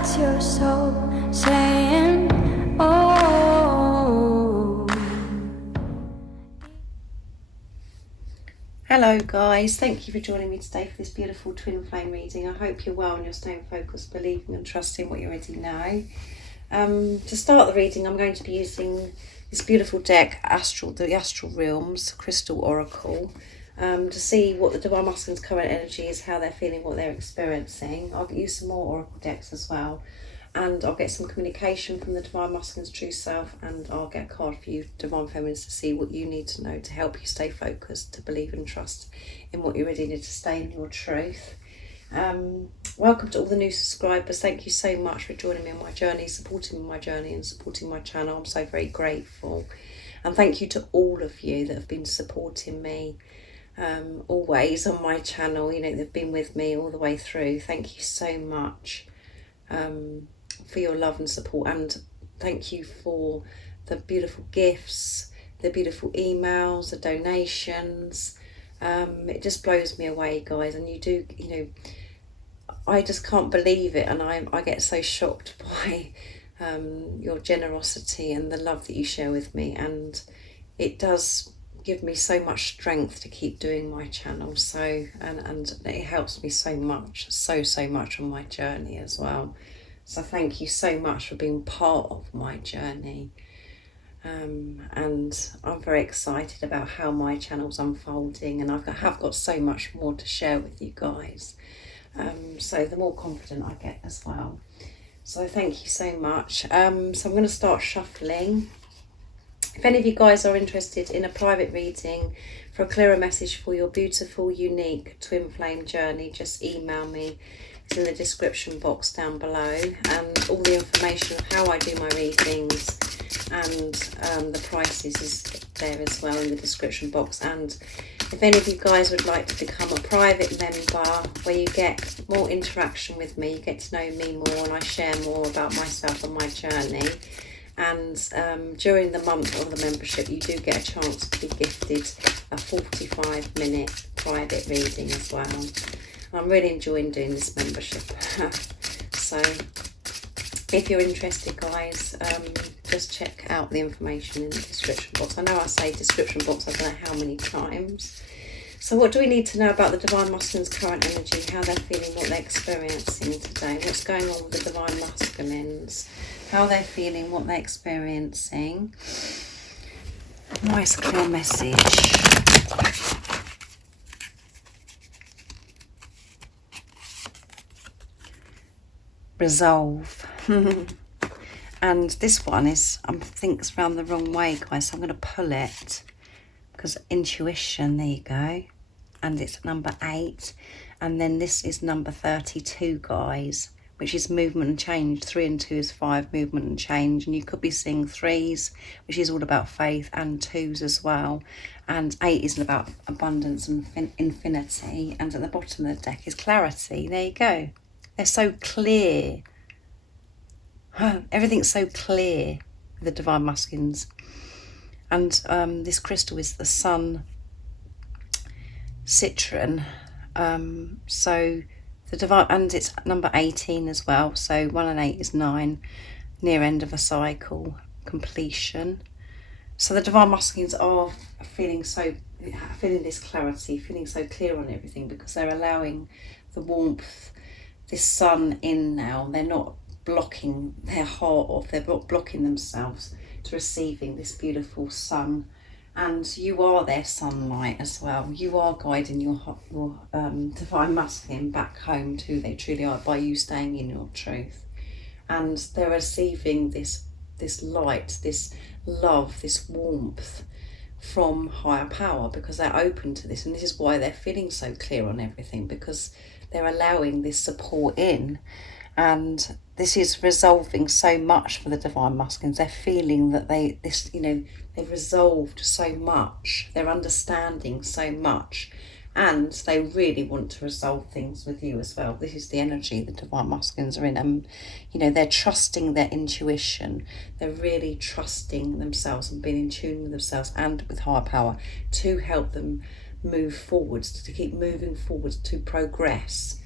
What's your soul saying? Oh. Hello guys, thank you for joining me today for this beautiful twin flame reading. I hope you're well and you're staying focused, believing and trusting what you already know. To start the reading, I'm going to be using this beautiful deck, the Astral Realms Crystal Oracle, to see what the Divine Masculine's current energy is, how they're feeling, what they're experiencing. I'll use some more Oracle decks as well, and I'll get some communication from the Divine Masculine's true self, and I'll get a card for you, Divine Feminines, to see what you need to know to help you stay focused, to believe and trust in what you really need to stay in your truth. Welcome to all the new subscribers. Thank you so much for joining me on my journey, supporting my journey and supporting my channel. I'm so very grateful. And thank you to all of you that have been supporting me always on my channel. You know, they've been with me all the way through. Thank you so much for your love and support, and thank you for the beautiful gifts, the beautiful emails, the donations. It just blows me away, guys, and you know, I just can't believe it, and I get so shocked by your generosity and the love that you share with me, and it does give me so much strength to keep doing my channel. So and it helps me so much on my journey as well. So thank you so much for being part of my journey. And I'm very excited about how my channel's unfolding, and I have got so much more to share with you guys. So the more confident I get as well. So thank you so much. So I'm going to start shuffling. If any of you guys are interested in a private reading for a clearer message for your beautiful, unique twin flame journey, just email me. It's in the description box down below, and all the information of how I do my readings and the prices is there as well in the description box. And if any of you guys would like to become a private member where you get more interaction with me, you get to know me more, and I share more about myself and my journey. And during the month of the membership, you do get a chance to be gifted a 45-minute private reading as well. I'm really enjoying doing this membership. So if you're interested, guys, just check out the information in the description box. I know I say description box, I don't know how many times. So what do we need to know about the Divine Masculine's current energy, how they're feeling, what they're experiencing today, what's going on with the Divine Masculines, how they're feeling, what they're experiencing. Nice clear message. Resolve. And this one is, I think it's around the wrong way, guys, so I'm going to pull it, because intuition, there you go, and it's number 8, and then this is number 32, guys, which is movement and change. 3 and 2 is 5, movement and change, and you could be seeing 3s, which is all about faith, and 2s as well, and 8 is about abundance and infinity, and at the bottom of the deck is clarity. There you go. They're so clear. Everything's so clear with the Divine Masculines. And this crystal is the Sun Citron. So the Divine, and it's number 18 as well. So 1 and 8 is 9, near end of a cycle, completion. So the Divine Masculines are feeling this clarity, feeling so clear on everything, because they're allowing the warmth, this sun in now. They're not blocking their heart off, they're not blocking themselves to receiving this beautiful sun. And you are their sunlight as well. You are guiding your Divine Masculine back home to who they truly are by you staying in your truth. And they're receiving this light, this love, this warmth from higher power, because they're open to this. And this is why they're feeling so clear on everything, because they're allowing this support in. And this is resolving so much for the Divine Masculines. They're feeling that they've resolved so much, they're understanding so much, and they really want to resolve things with you as well. This is the energy the Divine Masculines are in, and they're trusting their intuition. They're really trusting themselves and being in tune with themselves and with higher power to help them move forwards, to keep moving forwards, to progress.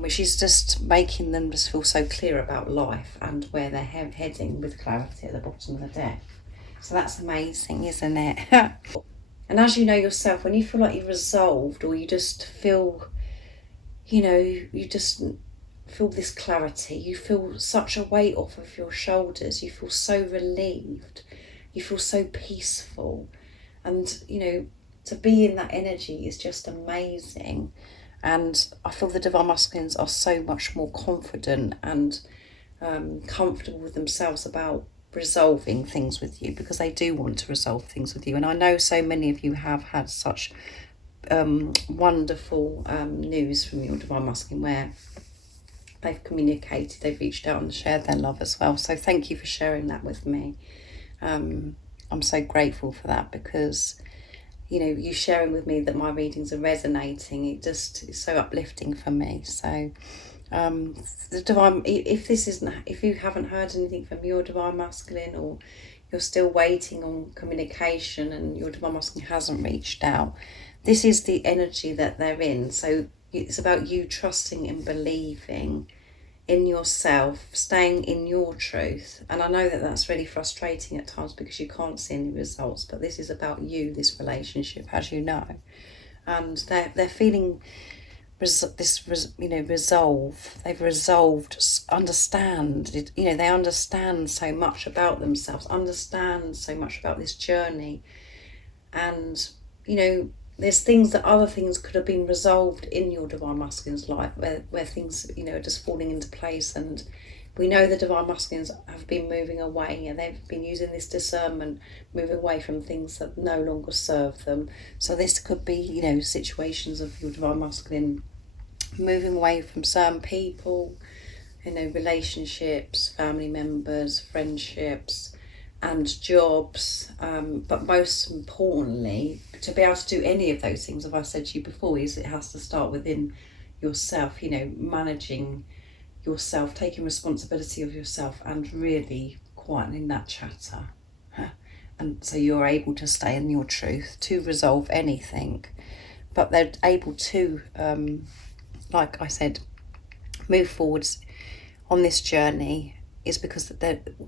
which is just making them just feel so clear about life and where they're heading with clarity at the bottom of the deck. So that's amazing, isn't it? And as you know yourself, when you feel like you're resolved, or you just feel, you just feel this clarity, you feel such a weight off of your shoulders, you feel so relieved, you feel so peaceful, and to be in that energy is just amazing. And I feel the Divine Masculines are so much more confident and comfortable with themselves about resolving things with you, because they do want to resolve things with you. And I know so many of you have had such wonderful news from your Divine Masculine where they've communicated, they've reached out and shared their love as well. So thank you for sharing that with me. I'm so grateful for that, because you sharing with me that my readings are resonating, it just is so uplifting for me. So the Divine, if you haven't heard anything from your Divine Masculine, or you're still waiting on communication and your Divine Masculine hasn't reached out, this is the energy that they're in. So it's about you trusting and believing in yourself, staying in your truth. And I know that that's really frustrating at times because you can't see any results, but this is about you, this relationship, as you know. And they're feeling resolve. They've resolved, understand it, they understand so much about themselves, understand so much about this journey. And there's things that other things could have been resolved in your Divine Masculine's life where things are just falling into place. And we know the Divine Masculines have been moving away, and they've been using this discernment, moving away from things that no longer serve them. So this could be situations of your Divine Masculine moving away from certain people, relationships, family members, friendships and jobs, but most importantly, to be able to do any of those things, as I said to you before, is it has to start within yourself, managing yourself, taking responsibility of yourself, and really quietening that chatter. And so you're able to stay in your truth, to resolve anything. But they're able to, like I said, move forwards on this journey is because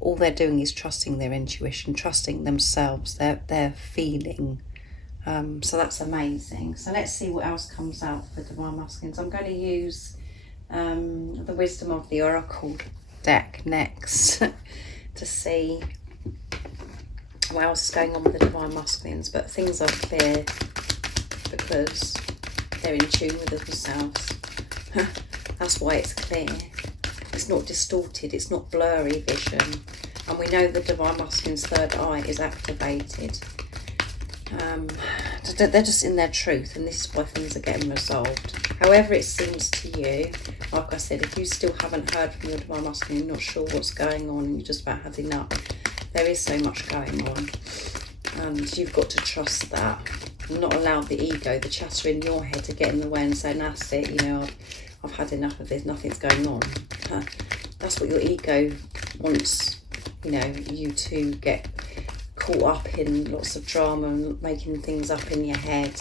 all they're doing is trusting their intuition, trusting themselves, their feeling. So that's amazing. So let's see what else comes out for Divine Masculines. I'm going to use the Wisdom of the Oracle deck next to see what else is going on with the Divine Masculines. But things are clear because they're in tune with themselves. That's why it's clear. It's not distorted, it's not blurry vision. And we know the Divine Masculine's third eye is activated. They're just in their truth, and this is why things are getting resolved. However it seems to you, like I said, if you still haven't heard from your Divine Masculine, you're not sure what's going on, and you're just about had enough, there is so much going on. And you've got to trust that. And not allow the ego, the chatter in your head, to get in the way and say, that's it, I've had enough of this, nothing's going on. That's what your ego wants, you to get caught up in lots of drama and making things up in your head.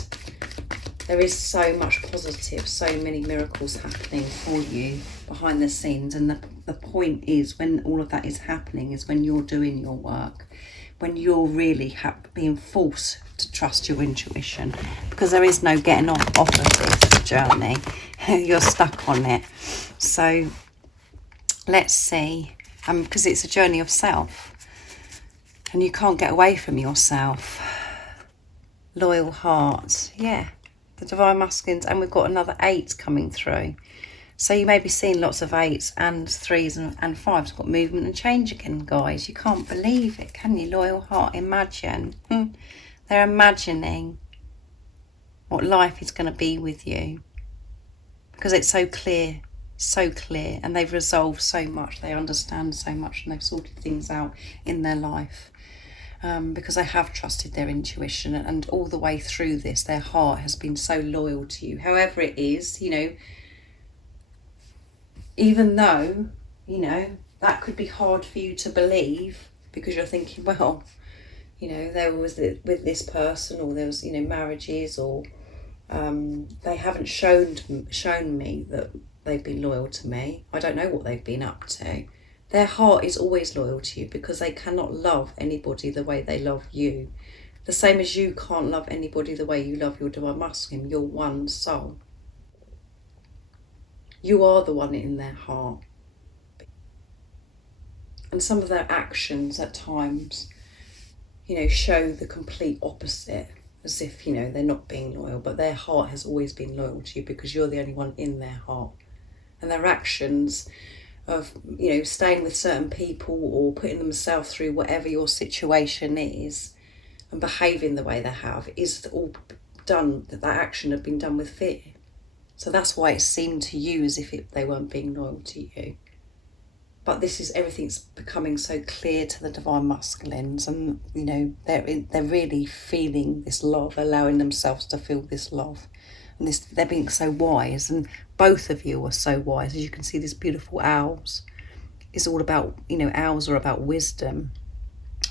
There is so much positive, so many miracles happening for you behind the scenes. And the point is, when all of that is happening, is when you're doing your work, when you're really being forced to trust your intuition, because there is no getting off of this journey. You're stuck on it. So let's see, because it's a journey of self, and you can't get away from yourself. Loyal heart, yeah, the Divine Masculines, and we've got another 8 coming through. So you may be seeing lots of 8s and 3s and 5s. We've got movement and change again, guys. You can't believe it, can you? Loyal heart, imagine. They're imagining what life is going to be with you, because it's so clear, and they've resolved so much, they understand so much, and they've sorted things out in their life, because they have trusted their intuition, and all the way through this, their heart has been so loyal to you. However it is, even though, that could be hard for you to believe, because you're thinking, well, there was with this person, or there was, marriages, or they haven't shown me that they've been loyal to me. I don't know what they've been up to. Their heart is always loyal to you because they cannot love anybody the way they love you. The same as you can't love anybody the way you love your divine masculine. You're one soul. You are the one in their heart. And some of their actions at times, show the complete opposite, as if, they're not being loyal, but their heart has always been loyal to you because you're the only one in their heart. And their actions of, staying with certain people or putting themselves through whatever your situation is and behaving the way they have is all done, that action had been done with fear. So that's why it seemed to you as if they weren't being loyal to you. But everything's becoming so clear to the divine masculines, and they're really feeling this love, allowing themselves to feel this love, and they're being so wise. And both of you are so wise, as you can see. These beautiful owls. It's all about, owls are about wisdom,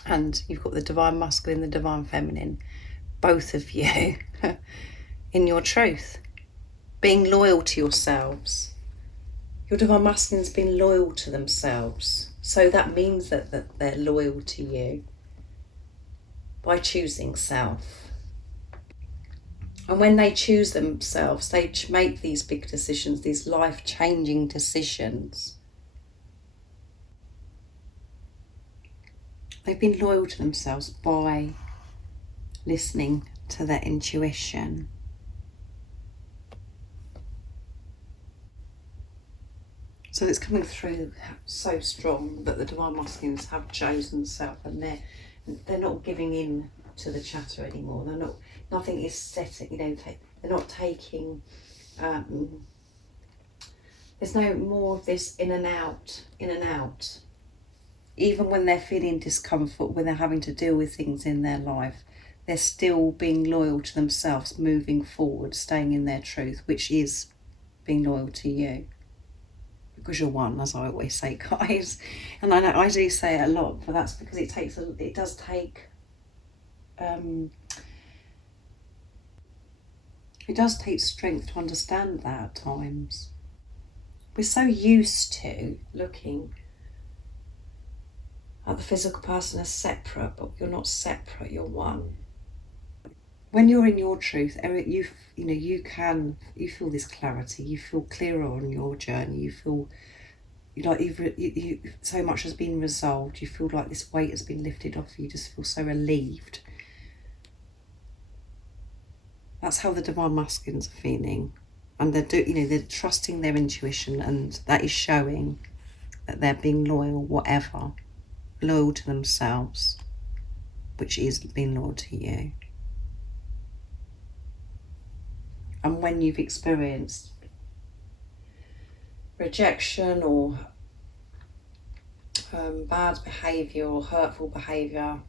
and you've got the divine masculine, the divine feminine, both of you in your truth, being loyal to yourselves. Your divine masculine's been loyal to themselves. So that means that they're loyal to you by choosing self. And when they choose themselves, they make these big decisions, these life-changing decisions. They've been loyal to themselves by listening to their intuition. So it's coming through so strong that the divine masculines have chosen self, and they're not giving in to the chatter anymore. Nothing is set. They're not taking. There's no more of this in and out. Even when they're feeling discomfort, when they're having to deal with things in their life, they're still being loyal to themselves, moving forward, staying in their truth, which is being loyal to you. Because you're one, as I always say, guys. And I know I do say it a lot, but that's because it does take strength to understand that at times. We're so used to looking at the physical person as separate, but you're not separate, you're one. When you're in your truth, you feel this clarity, you feel clearer on your journey, you feel like you so much has been resolved, you feel like this weight has been lifted off, you just feel so relieved. That's how the divine masculines are feeling, and they're trusting their intuition, and that is showing that they're being loyal to themselves, which is being loyal to you. And when you've experienced rejection or bad behaviour or hurtful behaviour,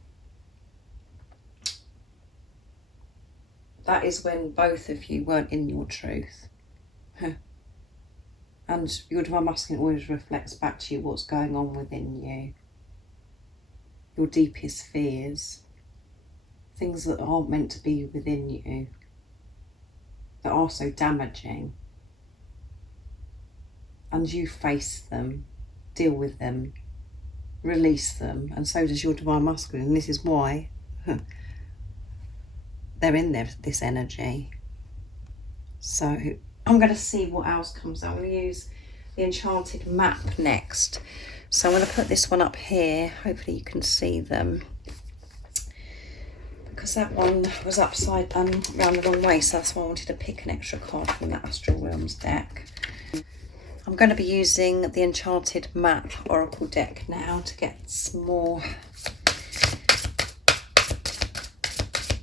that is when both of you weren't in your truth. And your divine masculine always reflects back to you what's going on within you, your deepest fears, things that aren't meant to be within you, that are so damaging. And you face them, deal with them, release them, and so does your divine masculine. And this is why they're in this energy. So I'm going to see what else comes out. I'm going to use the enchanted map next. So I'm going to put this one up here. Hopefully you can see them, because that one was upside down round the wrong way, so that's why I wanted to pick an extra card from that Astral Realms deck. I'm going to be using the Enchanted Map Oracle deck now to get some more,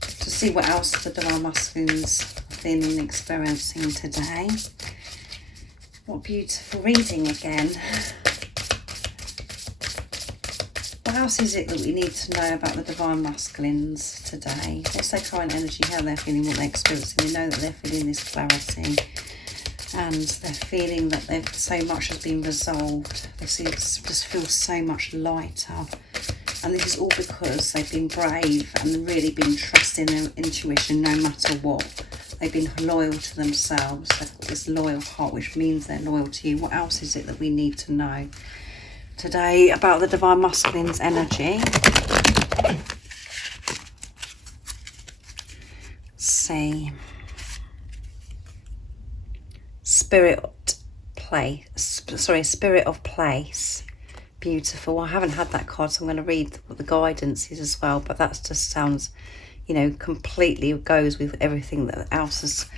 to see what else the divine masculines are feeling and experiencing today. What beautiful reading again. What else is it that we need to know about the divine masculines today? What's their current energy, how they're feeling, what they're experiencing? We know that they're feeling this clarity, and they're feeling that so much has been resolved. They just feel so much lighter. And this is all because they've been brave and really been trusting their intuition no matter what. They've been loyal to themselves. They've got this loyal heart, which means they're loyal to you. What else is it that we need to know today about the Divine Masculine's energy? Let's see. Spirit of place. Beautiful. I haven't had that card, so I'm going to read what the guidance is as well, but that just sounds, you know, completely goes with everything that else has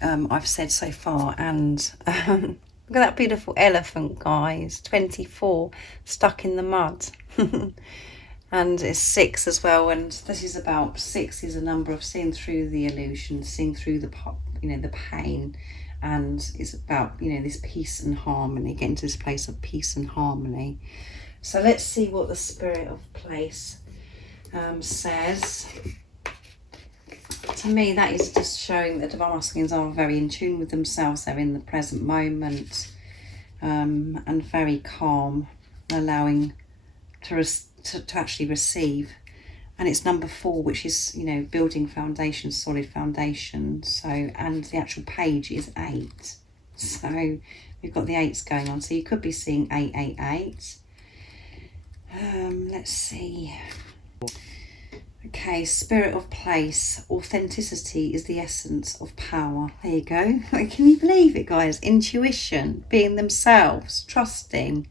I've said so far. And look at that beautiful elephant, guys. 24, stuck in the mud. And it's 6 as well, and this is about 6 is a number of seeing through the illusion, seeing through the, you know, the pain, and it's about, you know, this peace and harmony, getting to this place of peace and harmony. So let's see what the Spirit of Place says. To me, that is just showing that Divine Masculines are very in tune with themselves. They're in the present moment, and very calm, allowing to actually receive. And it's number 4, which is, you know, building foundation, solid foundation. So, and the actual page is 8. So we've got the 8s going on. So you could be seeing 888. Let's see. Okay, Spirit of Place. Authenticity is the essence of power. There you go. Can you believe it, guys? Intuition, being themselves, trusting.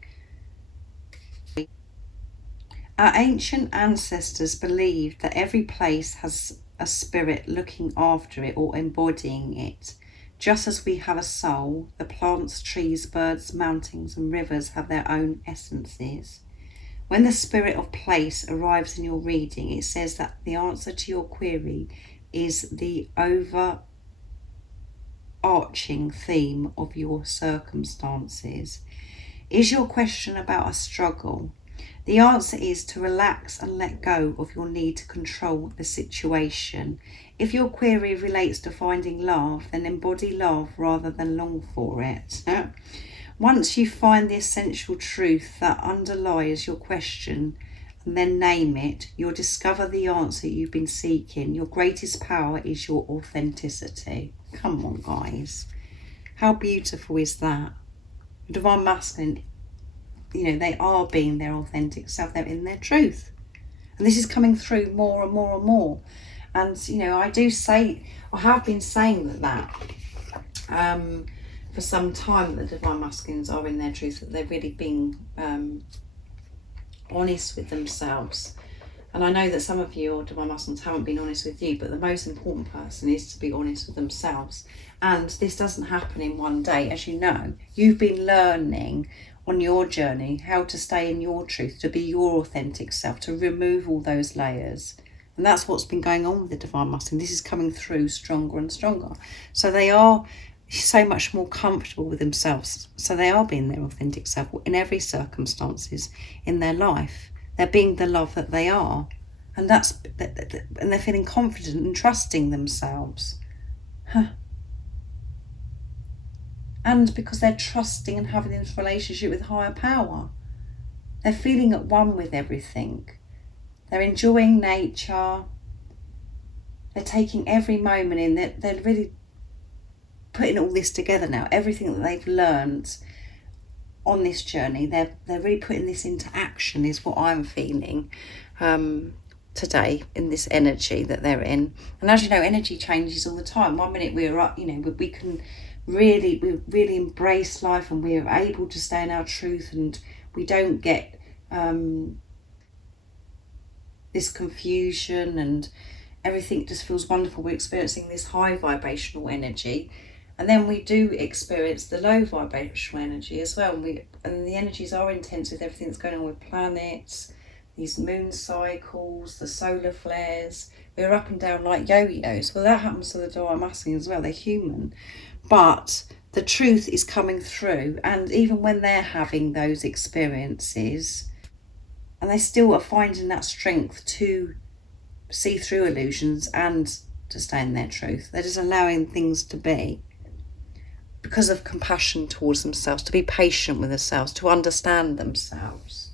Our ancient ancestors believed that every place has a spirit looking after it or embodying it. Just as we have a soul, the plants, trees, birds, mountains and rivers have their own essences. When the Spirit of Place arrives in your reading, it says that the answer to your query is the overarching theme of your circumstances. Is your question about a struggle? The answer is to relax and let go of your need to control the situation. If your query relates to finding love, then embody love rather than long for it. Once you find the essential truth that underlies your question and then name it, you'll discover the answer you've been seeking. Your greatest power is your authenticity. Come on, guys. How beautiful is that? Divine Masculine, you know, they are being their authentic self. They're in their truth. And this is coming through more and more and more. And, you know, I have been saying that for some time, that the Divine Masculines are in their truth, that they're really being honest with themselves. And I know that some of you, or Divine Masculines, haven't been honest with you, but the most important person is to be honest with themselves. And this doesn't happen in one day. As you know, you've been learning on your journey how to stay in your truth, to be your authentic self, to remove all those layers. And that's what's been going on with the Divine Masculine. This is coming through stronger and stronger. So they are so much more comfortable with themselves. So they are being their authentic self in every circumstances in their life. They're being the love that they are. And and they're feeling confident and trusting themselves. And because they're trusting and having this relationship with higher power. They're feeling at one with everything. They're enjoying nature. They're taking every moment in. They're really putting all this together now. Everything that they've learned on this journey, they're really putting this into action, is what I'm feeling today in this energy that they're in. And as you know, energy changes all the time. One minute we're up, you know, we really embrace life, and we're able to stay in our truth, and we don't get this confusion, and everything just feels wonderful. We're experiencing this high vibrational energy, and then we do experience the low vibrational energy as well, and the energies are intense with everything that's going on with planets, these moon cycles, the solar flares. We're up and down like yo-yos. Well, that happens to the Divine Masculine as well. They're human. But the truth is coming through, and even when they're having those experiences, and they still are finding that strength to see through illusions and to stay in their truth. They're just allowing things to be because of compassion towards themselves, to be patient with themselves, to understand themselves.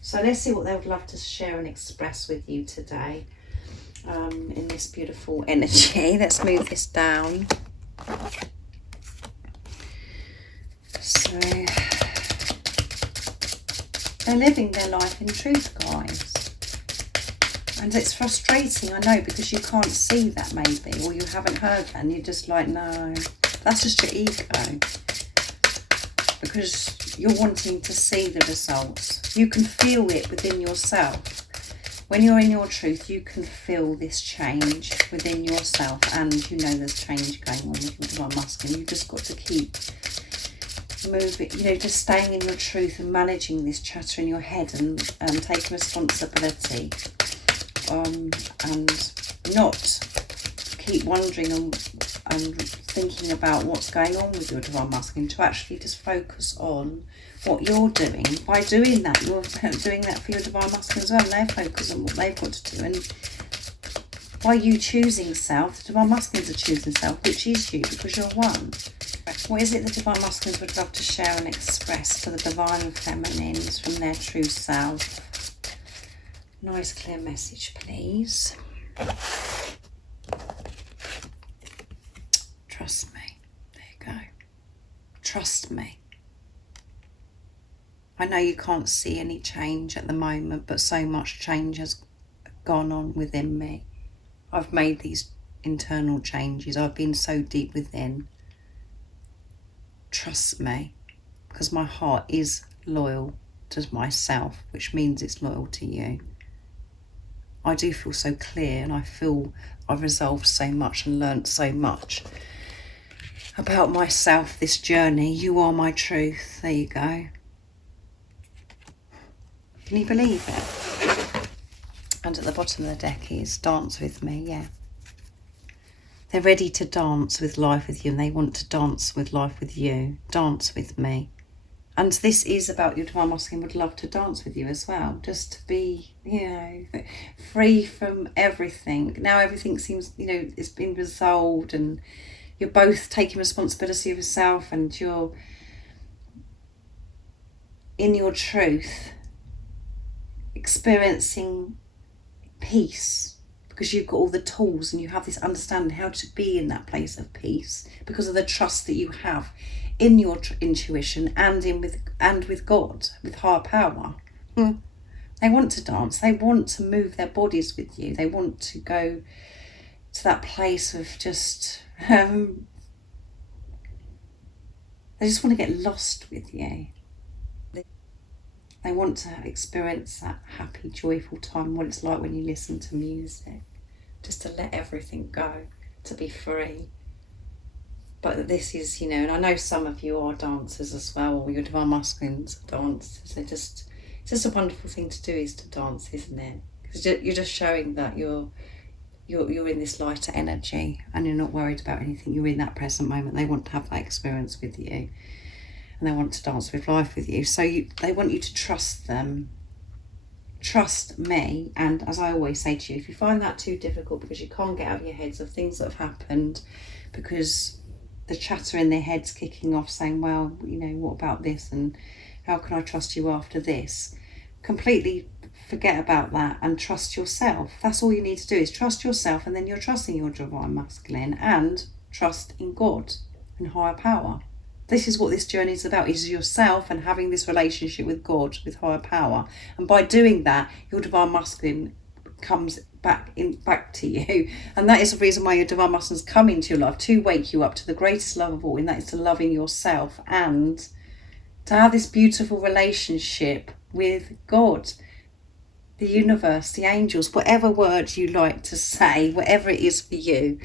So let's see what they would love to share and express with you today. in this beautiful energy. Let's move this down. So they're living their life in truth, guys. And it's frustrating, I know, because you can't see that maybe, or you haven't heard that, and you're just like, no, that's just your ego. Because you're wanting to see the results. You can feel it within yourself. When you're in your truth, you can feel this change within yourself, and you know there's change going on with your divine masculine. You've just got to keep moving, you know, just staying in your truth and managing this chatter in your head, and taking responsibility, and not keep wondering and thinking about what's going on with your divine masculine, to actually just focus on what you're doing. By doing that, you're doing that for your divine masculine as well, and they're focused on what they've got to do. And by you choosing self, the divine masculines are choosing self, which is you, because you're one. What is it the divine masculines would love to share and express to the divine feminines from their true self? Nice clear message, please. Trust me. There you go. Trust me. I know you can't see any change at the moment, but so much change has gone on within me. I've made these internal changes. I've been so deep within. Trust me, because my heart is loyal to myself, which means it's loyal to you. I do feel so clear, and I feel I've resolved so much and learnt so much about myself this journey. You are my truth. There you go. Can you believe it? And at the bottom of the deck is dance with me. Yeah. They're ready to dance with life with you, and they want to dance with life with you. Dance with me. And this is about your divine masculine would love to dance with you as well. Just to be, you know, free from everything. Now everything seems, you know, it's been resolved, and you're both taking responsibility of yourself, and you're in your truth, experiencing peace, because you've got all the tools and you have this understanding how to be in that place of peace because of the trust that you have in your intuition and with God, with higher power. They want to dance. They want to move their bodies with you. They want to go to that place of just they just want to get lost with you. They want to experience that happy, joyful time, what it's like when you listen to music, just to let everything go, to be free. But this is, you know, and I know some of you are dancers as well, or your divine masculines are dancers. It's just a wonderful thing to do, is to dance, isn't it? Because you're just showing that you're in this lighter energy, and you're not worried about anything. You're in that present moment. They want to have that experience with you, and they want to dance with life with you. So they want you to trust them. Trust me. And as I always say to you, if you find that too difficult because you can't get out of your heads of things that have happened, because the chatter in their heads kicking off saying, well, you know, what about this, and how can I trust you after this? Completely forget about that and trust yourself. That's all you need to do, is trust yourself, and then you're trusting your divine masculine and trust in God and higher power. This is what this journey is about, is yourself and having this relationship with God, with higher power. And by doing that, your divine masculine comes back to you. And that is the reason why your divine masculines come into your life, to wake you up to the greatest love of all, and that is to loving yourself and to have this beautiful relationship with God, the universe, the angels, whatever word you like to say, whatever it is for you.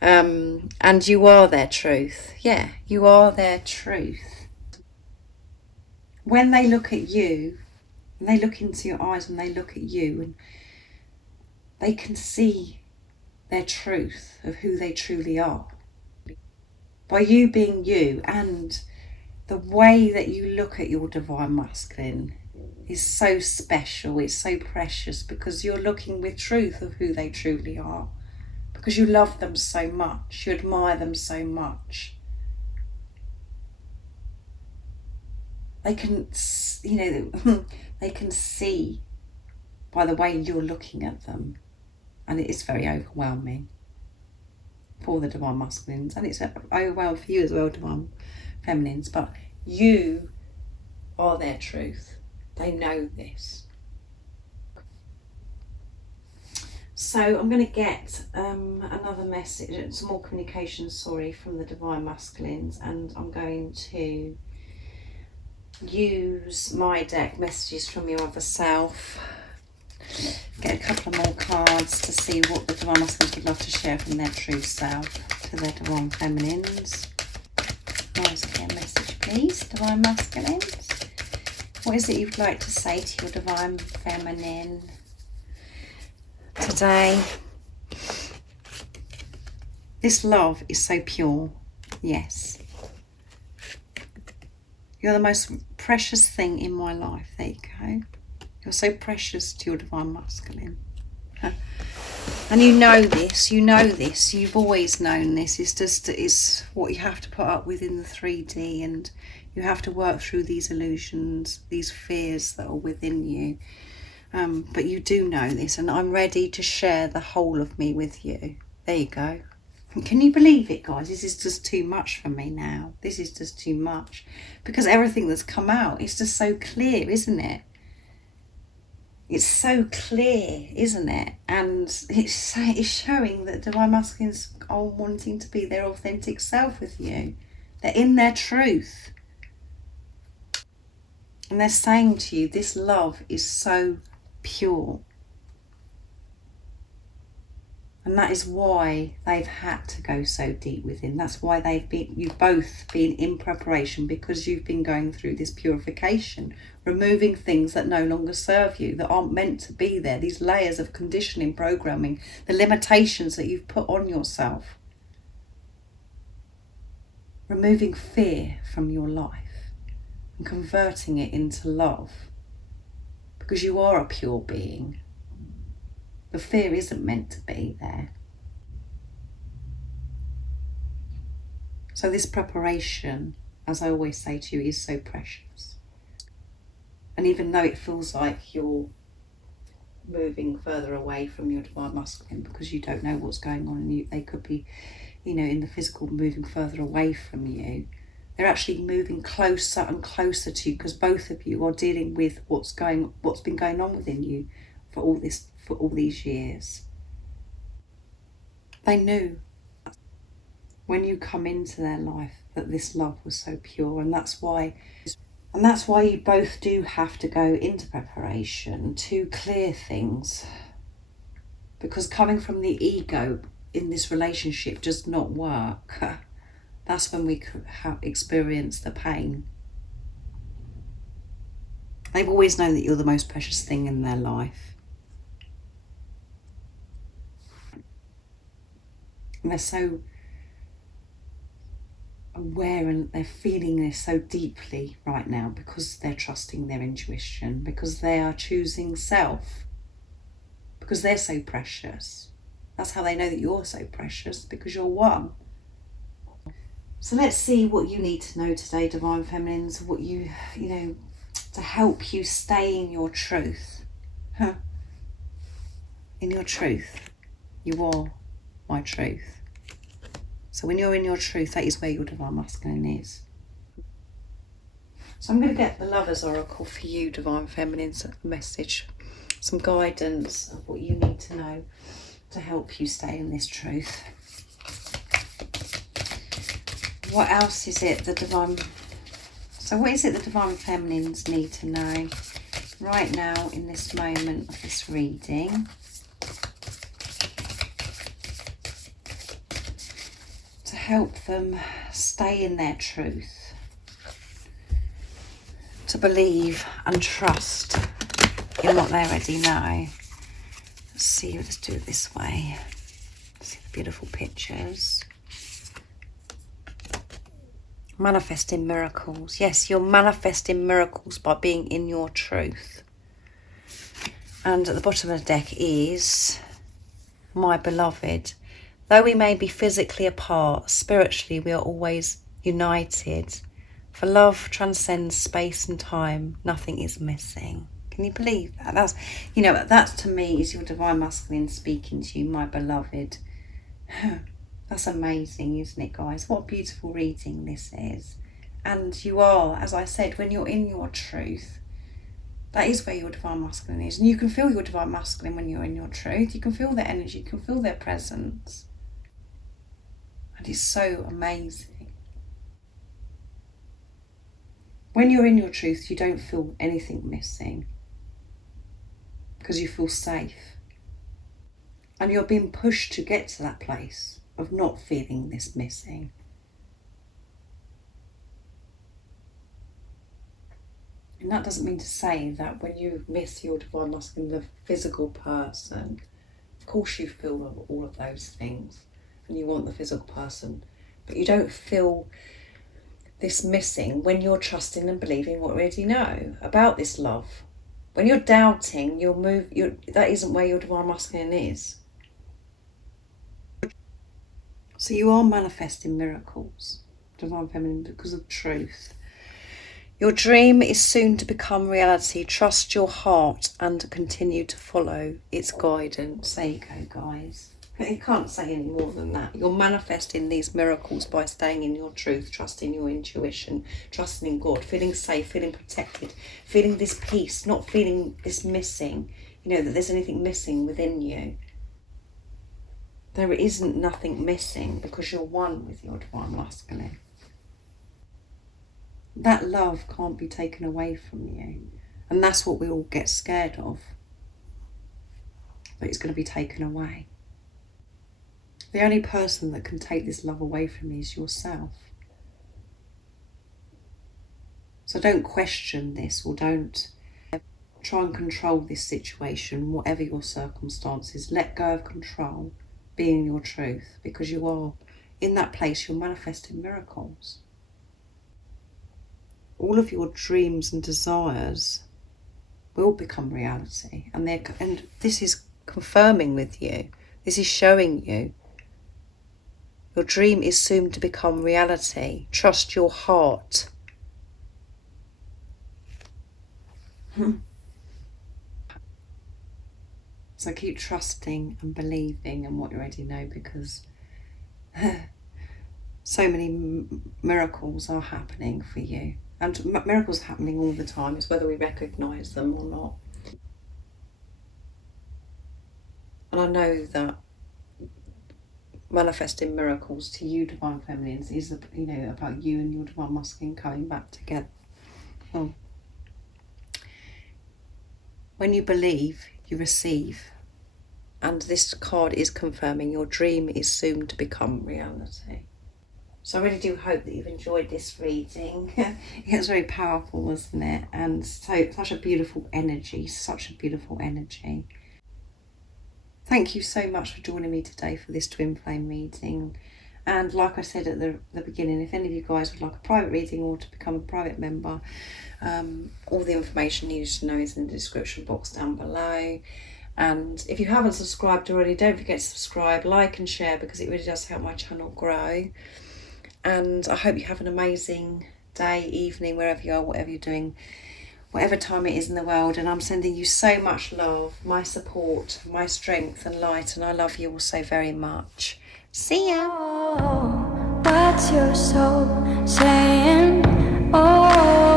And you are their truth. Yeah, you are their truth. When they look at you, and they look into your eyes, and they look at you, and they can see their truth of who they truly are. By you being you, and the way that you look at your divine masculine is so special, it's so precious, because you're looking with truth of who they truly are. Because you love them so much, you admire them so much. They can, you know, they can see by the way you're looking at them And it is very overwhelming for the Divine Masculines, and it's overwhelming for you as well, Divine Feminines, but you are their truth. They know this. So I'm going to get another message, some more communication, from the Divine Masculines, and I'm going to use my deck, Messages from Your Other Self. Get a couple of more cards to see what the Divine Masculines would love to share from their true self to their Divine Feminines. Nice clear message, please, Divine Masculines. What is it you'd like to say to your Divine Feminine today? This love is so pure. Yes. You're the most precious thing in my life. There you go. You're so precious to your Divine Masculine. And you know this, you've always known this. It's what you have to put up with in the 3D, and you have to work through these illusions, these fears that are within you. But you do know this, and I'm ready to share the whole of me with you. There you go. Can you believe it, guys? This is just too much for me now. This is just too much. Because everything that's come out, it's just so clear, isn't it? It's so clear, isn't it? And it's showing that Divine Masculines are wanting to be their authentic self with you. They're in their truth. And they're saying to you, this love is so pure. And that is why they've had to go so deep within. That's why you've both been in preparation, because you've been going through this purification, removing things that no longer serve you, that aren't meant to be there, these layers of conditioning, programming, the limitations that you've put on yourself. Removing fear from your life and converting it into love, because you are a pure being. The fear isn't meant to be there. So this preparation, as I always say to you, is so precious. And even though it feels like you're moving further away from your Divine Masculine because you don't know what's going on, and they could be, in the physical moving further away from you, they're actually moving closer and closer to you, because both of you are dealing with what's been going on within you for all these years. They knew when you come into their life that this love was so pure, and that's why you both do have to go into preparation to clear things, because coming from the ego in this relationship does not work. That's when we have experienced the pain. They've always known that you're the most precious thing in their life. And they're so aware, and they're feeling this so deeply right now, because they're trusting their intuition, because they are choosing self, because they're so precious. That's how they know that you're so precious, because you're one. So let's see what you need to know today, Divine Feminines, what to help you stay in your truth. In your truth. You are my truth. So when you're in your truth, that is where your Divine Masculine is. So I'm going to get the Lover's Oracle for you, Divine Feminine's message, some guidance of what you need to know to help you stay in this truth. What else is it the Divine Feminines need to know right now in this moment of this reading? To help them stay in their truth, to believe and trust in what they already know. Let's do it this way. See the beautiful pictures. Manifesting miracles. Yes, you're manifesting miracles by being in your truth. And at the bottom of the deck is, my beloved. Though we may be physically apart, spiritually we are always united. For love transcends space and time, nothing is missing. Can you believe that? That's, you know, that to me is your divine masculine speaking to you, my beloved. That's amazing, isn't it, guys? What a beautiful reading this is. And you are, as I said, when you're in your truth, that is where your divine masculine is. And you can feel your divine masculine when you're in your truth. You can feel their energy, you can feel their presence. And it's so amazing. When you're in your truth, you don't feel anything missing because you feel safe. And you're being pushed to get to that place of not feeling this missing. And that doesn't mean to say that when you miss your divine masculine, the physical person, of course you feel all of those things and you want the physical person, but you don't feel this missing when you're trusting and believing what you already know about this love. When you're doubting, that isn't where your divine masculine is. So you are manifesting miracles, divine feminine, because of truth. Your dream is soon to become reality. Trust your heart and continue to follow its guidance. There you go, guys. You can't say any more than that. You're manifesting these miracles by staying in your truth, trusting your intuition, trusting in God, feeling safe, feeling protected, feeling this peace, not feeling this missing, you know, that there's anything missing within you. There isn't nothing missing because you're one with your divine masculine. That love can't be taken away from you. And that's what we all get scared of. But it's going to be taken away. The only person that can take this love away from you is yourself. So don't question this, or don't try and control this situation, whatever your circumstances. Let go of control, be in your truth, because you are in that place, you're manifesting miracles. All of your dreams and desires will become reality, and this is confirming with you, this is showing you your dream is soon to become reality. Trust your heart. So keep trusting and believing in what you already know, because so many miracles are happening for you. And miracles are happening all the time. It's whether we recognise them or not. And I know that manifesting miracles to you, divine feminines, is, you know, about you and your divine masculine coming back together. Well, when you believe, you receive. And this card is confirming your dream is soon to become reality. So I really do hope that you've enjoyed this reading. It was very powerful, wasn't it? And so such a beautiful energy, such a beautiful energy. Thank you so much for joining me today for this twin flame reading. And like I said at the beginning, if any of you guys would like a private reading or to become a private member, all the information you need to know is in the description box down below. And if you haven't subscribed already, don't forget to subscribe, like and share, because it really does help my channel grow. And I hope you have an amazing day, evening, wherever you are, whatever you're doing, whatever time it is in the world. And I'm sending you so much love, my support, my strength and light. And I love you all so very much. See ya. Oh, what's your soul saying? Oh.